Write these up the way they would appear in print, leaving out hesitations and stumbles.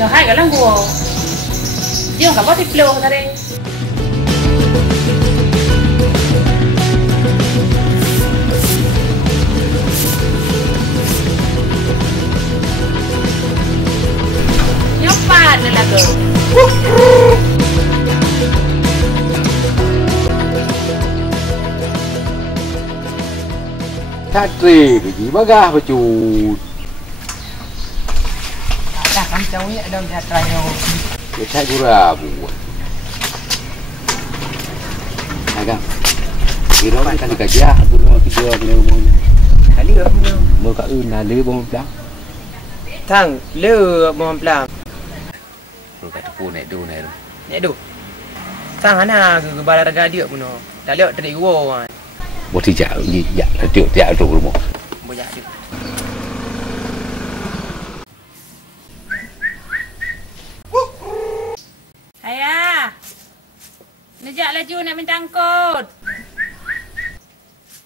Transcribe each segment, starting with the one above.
Nó hai cái lăng gùa. Riêng cả bó thịt lều ra đây. Nhóc bạn này là gờ. Satri, biji bagah baju. Dah kan jauh ya dah dah terayo. Kita gurabu. Agak. Kira kan kerja, aku mau tidur di rumah. Kali ke punya. Mau kat una le bom dah. Thang le bom plam. Lu kata pun naik do naik. Nek du. Sang hana ke bala raga dia puno. Dah lek tadi wo. Một thì chả gì dạ là triệu dạ rồi một Bo ya dia. Ayah. Nejak laju nak minta angkut.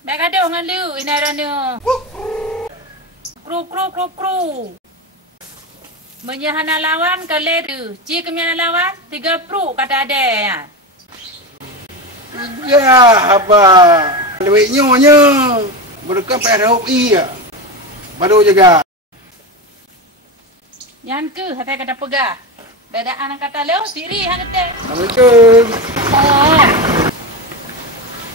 Baik gaduh dengan lu ini rana. Kru. Menyahana lawan ke leru. Jika menyahana lawan 30 kata ada. Ya, apa? Lebih nyonya. Mereka perhop iya. Baru jaga. Yang ke hati kata pegah. Beda anak kata lu diri hang kata. Assalamualaikum. Oh.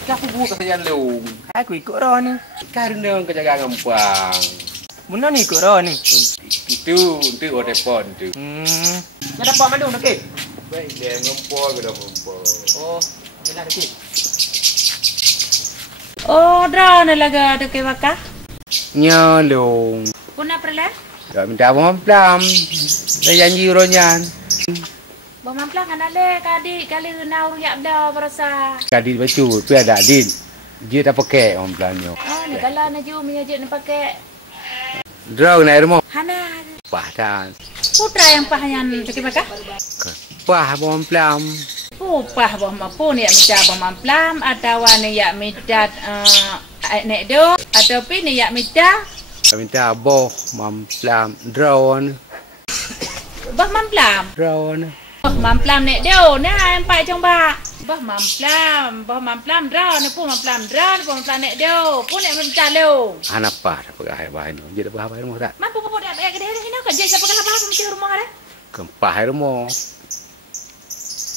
Aku buka saja lu. Aku ikut ro ni. Karena kejagaan gampang. Muna ni ikut ro ni. Itu o telepon tu. Nak dapat madu nak ke? Baik dia ngempor ke dah ngempor. Oh, jelah ke. Oh, draw na laga tu ke baka. Nya lu. Puna perle? Dah minta bom plam. Dah janji ronyan. Bamamplah kan ale kadi kali renau yak dah berasa. Kadit baju tu ada adin. Dia tak pakai bom plamnya. Oh, ni kalau na ju menyajak nak pakai. Draw naik rumah. Hana. Pahdan. Putra yang pahayan tu ke baka? Pah bom plam. Pupah bah mapu ni yak minta bamamplam atau ni yak minta nek do atau pi ni yak minta Minta boh mam plam drone. bah mamplam. Drone. Bah mamplam nek do nah yang pai trong ba. Bah mamplam draw ni pu mamplam nek do. Pu nek minta lu. Anak apa dah pakai bahan tu. Jadi apa rumah tak? Mampu kau dah pakai kedai ni nak kerja siapa kah apa mesti rumah ada. Kempah rumah.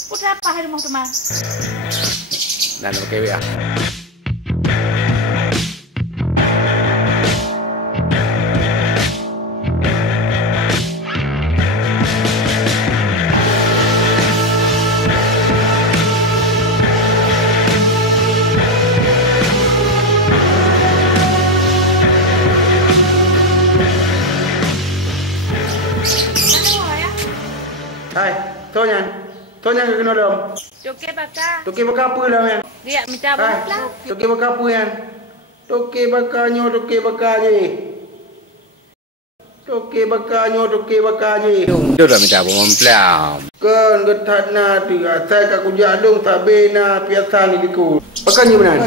Putra apa rumah tu mah? Dan pakai WA. Hai, Tonya ke kena dong. Toke baka. Toke bakar apa dah men? Dia minta Hai, bamamplam. toke bakar apa yan? Toke bakar je. Toke bakar je. Dia dah minta bom plam. Kan getat na tu asal kat kujak dong tak bena biasa ni dikut. Pakannya benar.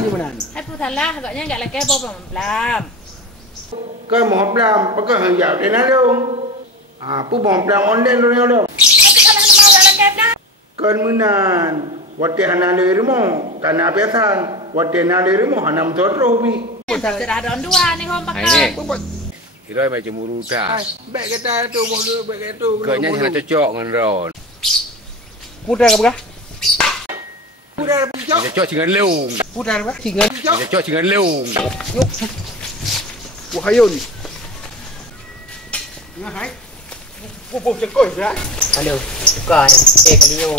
Hai putalah agaknya enggak lagi bamamplam. Kan mau plam, pakai hanjau dia nak dong. Pu mau plam online dong. Tapi kalau mau enggak lagi dah. Kan menan. Wate hana le rumah, tanah biasa. Wate na le rumah hana mtoro bi. Sudah ada dua ni hom Hai baka. ni. Kira macam cemburu dah. Baik kata tu, boleh baik kata tu. Kayaknya sangat cocok dengan Ron. Putar ke belah? Putar puncak. Cocok dengan Leung. Putar ke? Tinggal. Cocok dengan Leung. Wahayun. Ngah hai. Bubuh cekoi dah. Halo. Buka dah. Kali nyo.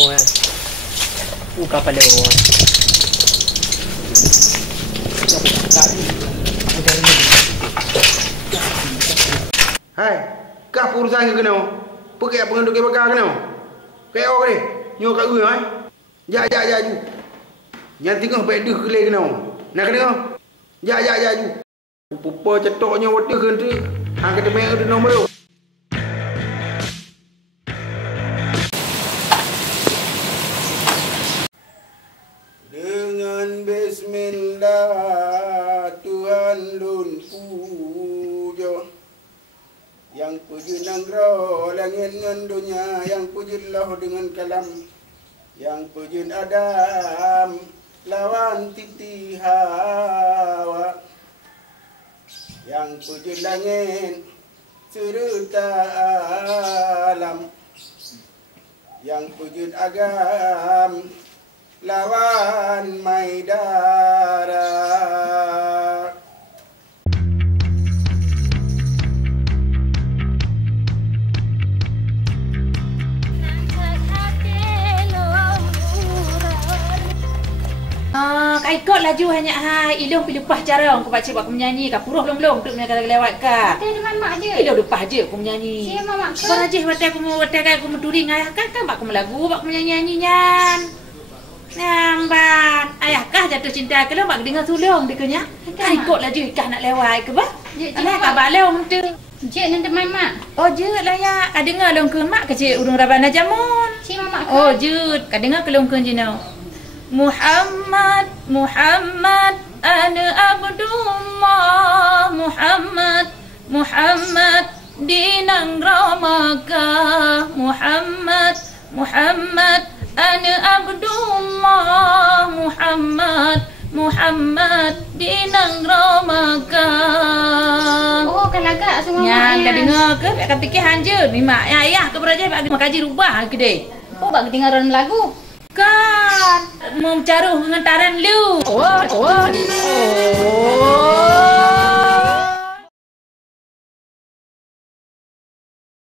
Buka pada lo. Hai, kah urusan ke kena? Pakai apa dengan bakar kena? Kayak orang ni, nyo kat gue hai. Ja ju. Yang tengah baik dah kelai kena. Nak kena? Ja ju. Pupa cetoknya wadah ke tu. Hang kata mai ada nombor tu. Dengan bismillah Tuhan lun puja yang puji nang ro langit ngan dunia yang pujudlah dengan kalam, yang pujud Adam lawan titi Hawa, yang pujud langit serta alam, yang pujud agam lawan Maidara. Kau ikut laju hanya ilung pi lepas cara aku baca buat aku menyanyi ka puruh belum duk kata lewat ka. Tadi dengan mak je. Ilung lepas je aku menyanyi. Siapa mak ke? Kau rajih watai aku menduri ngayah kan bak aku melagu bak aku menyanyi nyan. Nambat. Ayahkah jatuh cinta ke lo bak dengar sulung dekanya. Kau ikut laju ikah nak lewat ke bah? Alah ka baleu tu. Je nan teman mak. Oh je lah ya. Ka dengar long ke mak kecil urung rabana jamun. Siapa mak ke? Oh je. Ka dengar ke long ke jino. Muhammad, Muhammad, ana Abdullah, Muhammad, Muhammad, dinang ramaka, Muhammad, Muhammad, ana Abdullah, Muhammad, Muhammad, dinang ramaka. Oh, kan agak semua mak. Yang ka dengar ke? Kata fikir hanja. Ni mak ayah ke beraja bak makaji rubah ke deh. Oh, bak dengar lagu. Kan, mau caruh ngantaran lu. Oh.